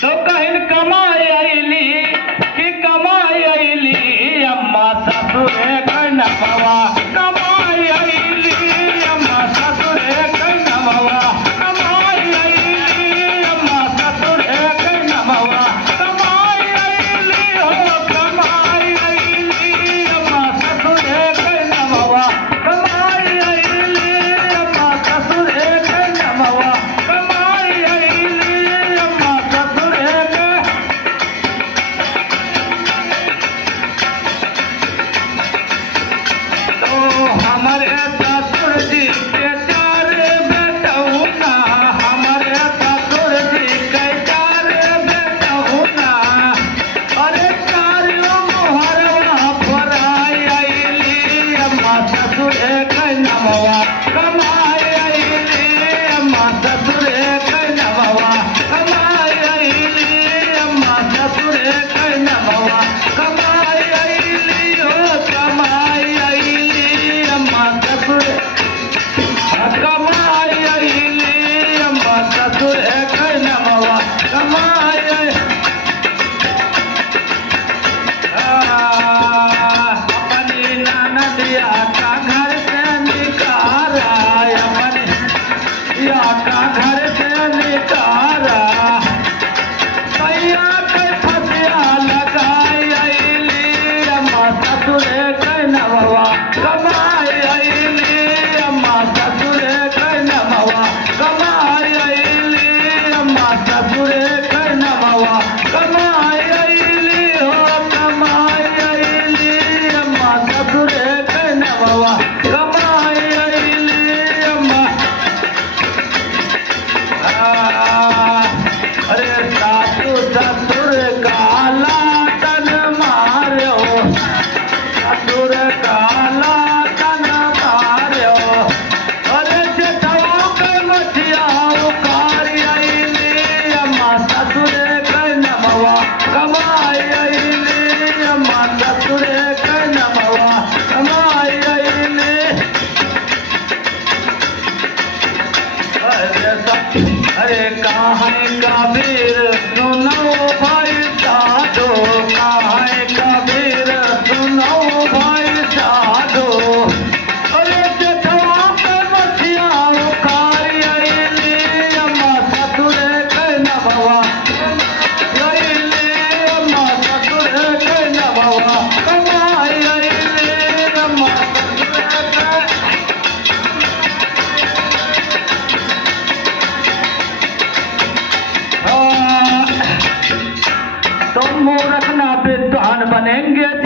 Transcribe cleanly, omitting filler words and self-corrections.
तो कहीं कमाई आईली कि कमाई आईली अम्मा ससुरे कनमवा कमाई आईली अम्मा ससुरे कनमवा कमाई आईली अम्मा ससुरे कनमवा कमाई आईली हो कमाई आईली अम्मा ससुरे कनमवा कमाई आईली अम्मा ससुरे कनमवा कमाई आईली अम्मा ससुरे हमारे ससुर जी के चार बेटहुना हमारे ससुर जी के चार बेटहुना अरे चारियों मोहरवा पर आईली अम्मा ससुरे कनमवा कमाई आईली अम्मा ससुरे कनमवा कमाई आईली अम्मा ससुरे कनमवा कमाई आईली हो कमाई आईली अम्मा ससुरे कमाई आईली अम्मा ससुरे कनमवा कमाई अपनी ननदिया का घर से निकारा अपनी या का घर से निकारा भैया के फसिया लगाई आईली अम्मा ससुरे कनमवा कमाई आईली अम्मा ससुरे कनमवा कमाई आईली अम्मा ससुरे कनमवा कमाई आईली हो कमाई आईली अम्मा ससुरे कनमवा कमाई आईली अम्मा अरे सासू ससुर काला तन मार्यो ससुर काला तन मार्यो अरे जेठवा के मछिया उखारी आईली अम्मा ससुरे कनमवा कमाई आईली अम्मा ससुरे कनमवा कमाई आईली अरे कहाँ कबीर सुनो भाई साधो कहाँ कबीर सुनो भाई साधो अरे जेठवा के मछिया उखारी आईली अम्मा ससुरे कनमवा आईली अम्मा ससुरे कनमवा कमाई आईली अम्मा ससुरे तुम मूर्ख ना विद्वान बनेंगे।